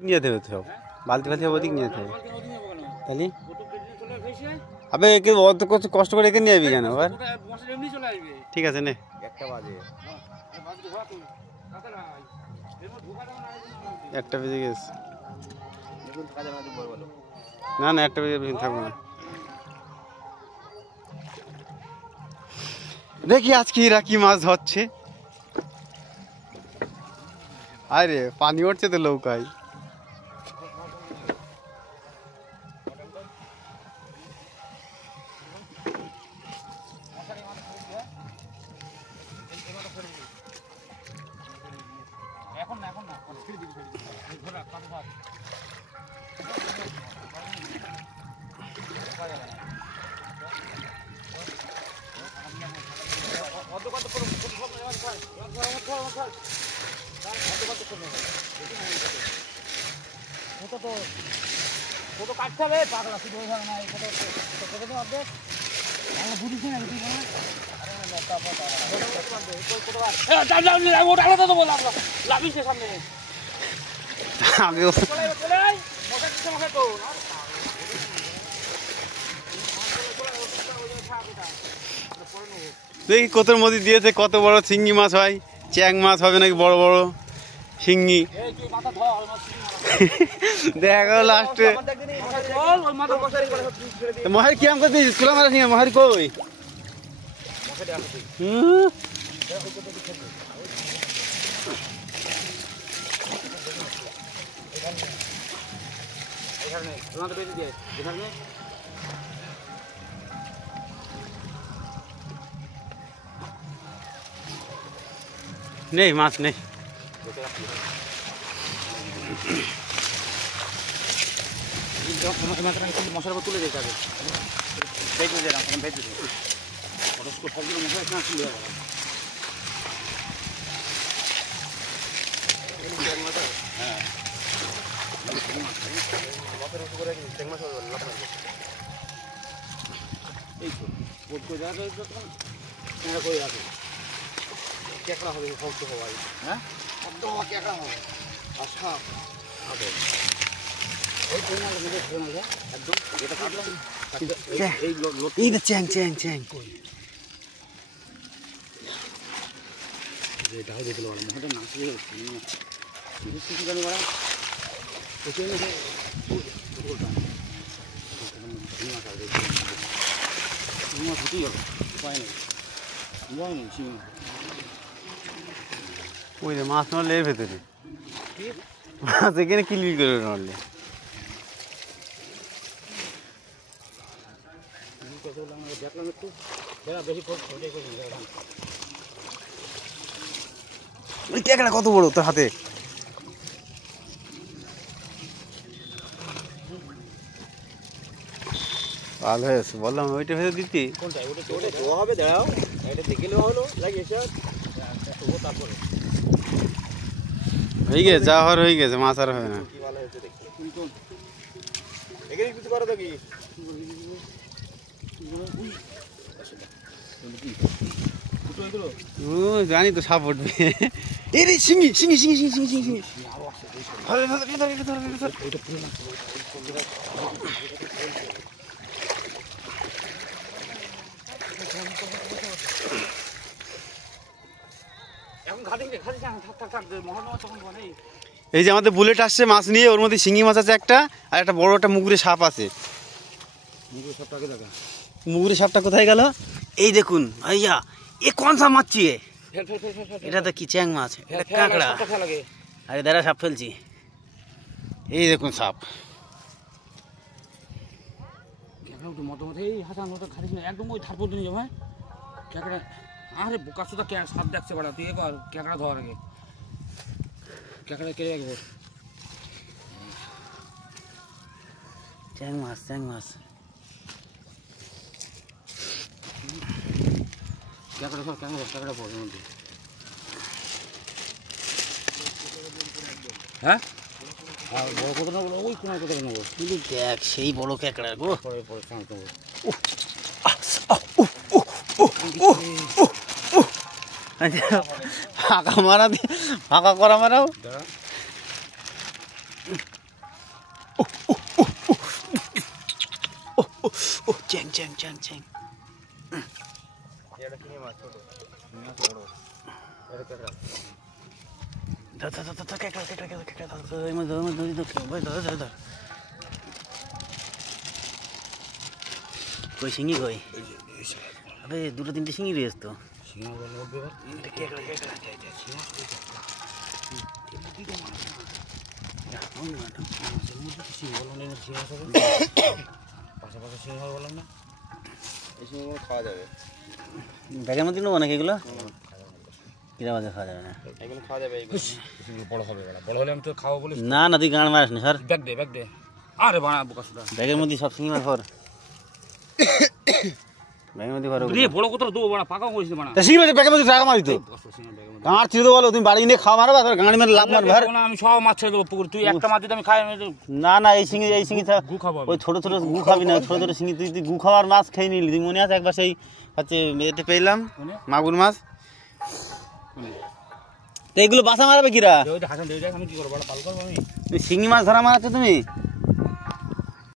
নিয়ে যেতে হবে সব বালতি ফালতি ওদিক নিয়ে যেতে হবে তাহলে আবে একে অত কষ্ট করে একে নিয়ে যাবি কেন আবার ঠিক আছে নে একটা বেজে গেছে না না একটা বেজে বেশি থাকবো না দেখি আজকে এরা কি মাছ ধরছে আরে পানি উঠছে তো নৌকায় ফটো কাটতে হবে পাগলা শুধু ওইভাবে না ফটো দিন আপডেট আমরা বুঝিস না তুই না দেখি কতর মধ্যে দিয়েছে কত বড় শিঙ্গি মাছ হয় চ্যাং মাছ হবে নাকি বড় বড় শিঙ্গি দেখা গেল লাস্টে মহারি কিরাম করতে তুলা মারা নিয়ে মহারি কই নেই মাছ নেই মশার তুলে দিতে হবে ভেজে দিলাম ভেজে দিই সবগুলো মশলা এখানে তুলে যাবে হ্যাঁ এই তো যাবে করে যাবে কেঁকড়া হবে শক্ত হওয়াই হ্যাঁ একদম কেঁকড়া হবে আচ্ছা হবে এই চ্যাং চ্যাং চ্যাং এটাও দেখতে পারো মহাটা নাচে ওই রে মাছ নড়লে এর ভেতরে মাছ এখানে কিলবিল করে নড়লে দেখলাম একটু বেশি ওই কেকড়া কত বড় তোর হাতে ভালো হয়েছে বললাম ওইটা ভেতরে দিতি কোনটা ওটা ধোয়া হবে দাঁড়াও এটা দেখলে হলো লাগিয়েছে তারপরে হয়ে গেছে যা হওয়ার হয়ে গেছে মাছ আর হবে না কি ভালো হয়েছে দেখি এখানে কিছু করো তো কি জানি তো সাপ উঠবে এ রে সিঙ্গি সিঙ্গি সিঙ্গি সিঙ্গি সিঙ্গি সিঙ্গি এই যে আমাদের বুলেট আসছে মাছ নিয়ে ওর মধ্যে শিঙ্গি মাছ আছে একটা আর একটা বড় একটা মুগুরে সাপ আছে মুগুরে সাপটা কোথায় গেল এই দেখুন ভাইয়া এ কোন সাপ মারছি এটা তো কি চ্যাং মাছ এটা কাঁকড়া আরে দাঁড়া সাপ ফেলছি এই দেখুন সাপ একদম ওই ধার পর্যন্ত যাবো হ্যাঁ ক্যাকড়া আরে বোকা সুদা সাপ দেখছে বাড়া তুই এবার ক্যাকড়া ধর আগে ক্যাকড়া কেড়ে রাখবো চ্যাং মাছ ক্যাকড়া ধর ক্যাকড়া পড়ে মধ্যে হ্যাঁ বড় কথা নেবো ওই কোন কথা নেবো কিন্তু দেখ সেই বড় ক্যাকড়া গো পরে পরে শান্ত নেবো ফাঁকা মারা দিয়ে ফাঁকা করা মারাও ও চ্যাং চ্যাং চ্যাং চ্যাং এটা কিনে মাছ ছোট মাছ বড় এটা কেকড়া ধর কেকড়া এই মধ্যে ধরি তো ভাই ধর কই শিঙি কই আবে দুটো তিনটে শিঙি রয়েছে তো সিংহ বল হবে কেকড়া সিংহ সিংহ বল না সিংহ হবে পাশাপাশি সিংহ বললাম না এই সিংহগুলো খাওয়া যাবে ব্যাগের মধ্যে নেবো নাকি এগুলো কিরা বাজে খাওয়া যাবে না এগুলো খাওয়া যাবে এইগুলো বড় হবে বড় হলে আমি তো খাওয়া বলি না না তুই গান মারিস না স্যার ব্যাগ দে আরে বানা বোকা সুদা ব্যাগের মধ্যে সব শিঙি মাছ ভর ব্যাগের মধ্যে ভর রে বড় কত দো বানা পাকা কইছিস বানা তা শিঙি মাছ ব্যাগের মধ্যে টাকা মারি তো গাঁড় ছিঁড়ে দেবো বলো তুমি বাড়ি নিয়ে খাওয়া মারবা তোর গাঁড়ি মেরে লাভ মারবে আমি সব মাছ ছেড়ে দেবো পুকুর তুই একটা মাছ দিতে আমি খাই না এই শিঙি গু খাবো ওই ছোট গু খাবি না ছোট শিঙি তুই গু খাওয়ার মাছ খেয়ে নিলি তুই মনে আছে একবার সেই হচ্ছে এতে পেলাম মাগুর মাছ তো এইগুলো বাসা মারাবে কিরা আমি কি করবো পাল করবো আমি শিঙি মাছ ধরা মারাচ্ছ তুমি